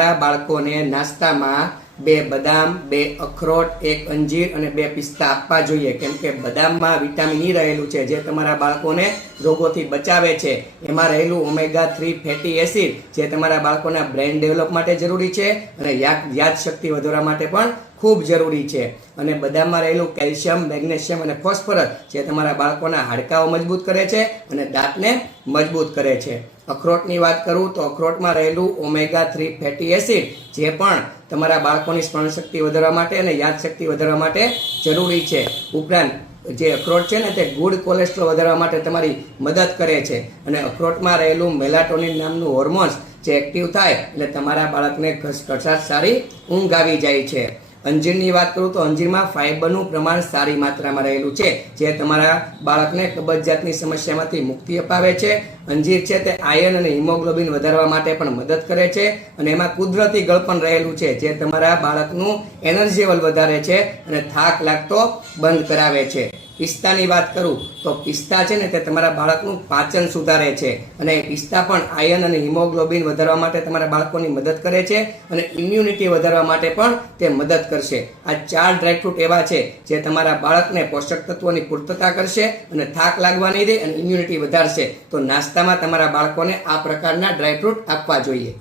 તમારા બાળકોને નાસ્તામાં બે બદામ, બે અખરોટ, એક અંજીર અને બે પિસ્તા આપવા જોઈએ. કેમ કે બદામમાં વિટામિન ઈ રહેલું છે, જે તમારા બાળકોને રોગોથી બચાવે છે. એમાં રહેલું ઓમેગા થ્રી ફેટી એસિડ જે તમારા બાળકોના બ્રેન ડેવલપ માટે જરૂરી છે. અને યાદ યાદશક્તિ વધારવા માટે પણ ખૂબ જરૂરી છે. અને બદામમાં રહેલું કેલ્શિયમ, મેગ્નેશિયમ અને ફોસ્ફરસ જે તમારા બાળકોના હાડકાઓ મજબૂત કરે છે અને દાંતને મજબૂત કરે છે. અખરોટની વાત કરું તો અખરોટમાં રહેલું ઓમેગા થ્રી ફેટી એસિડ જે પણ તમારા બાળકોની સ્મરણ શક્તિ વધારવા માટે અને યાદશક્તિ વધારવા માટે જરૂરી છે. ઉપરાંત જે અખરોટ છે ને તે ગુડ કોલેસ્ટ્રોલ વધારવા માટે તમારી મદદ કરે છે. અને અખરોટમાં રહેલું મેલાટોનિન નામનું હોર્મોન્સ જે એક્ટિવ થાય એટલે તમારા બાળકને ઘસઘસાટ સારી ઊંઘ આવી જાય છે. અંજીરની વાત કરું તો અંજીરમાં ફાઇબરનું પ્રમાણ સારી માત્રામાં રહેલું છે, જે તમારા બાળકને કબજિયાતની સમસ્યામાંથી મુક્તિ અપાવે છે. અંજીર છે તે આયર્ન અને હિમોગ્લોબિન વધારવા માટે પણ મદદ કરે છે અને એમાં કુદરતી ગળપણ રહેલું છે, જે તમારા બાળકનું એનર્જી લેવલ વધારે છે અને થાક લાગતો બંધ કરાવે છે. પિસ્તાની વાત કરું, તો પિસ્તા છે ને તે તમારા બાળકનું પાચન સુધારે છે. અને પિસ્તા પણ આયન અને હિમોગ્લોબિન વધારવા માટે તમારા બાળકોની મદદ કરે છે અને ઇમ્યુનિટી વધારવા માટે પણ તે મદદ કરશે. આ ચાર ડ્રાયફ્રૂટ એવા છે જે તમારા બાળકને પોષક તત્વોની પૂર્તતા કરશે અને થાક લાગવા નહીં દે અને ઇમ્યુનિટી વધારશે. તો નાસ્તામાં તમારા બાળકોને આ પ્રકારના ડ્રાયફ્રૂટ આપવા જોઈએ.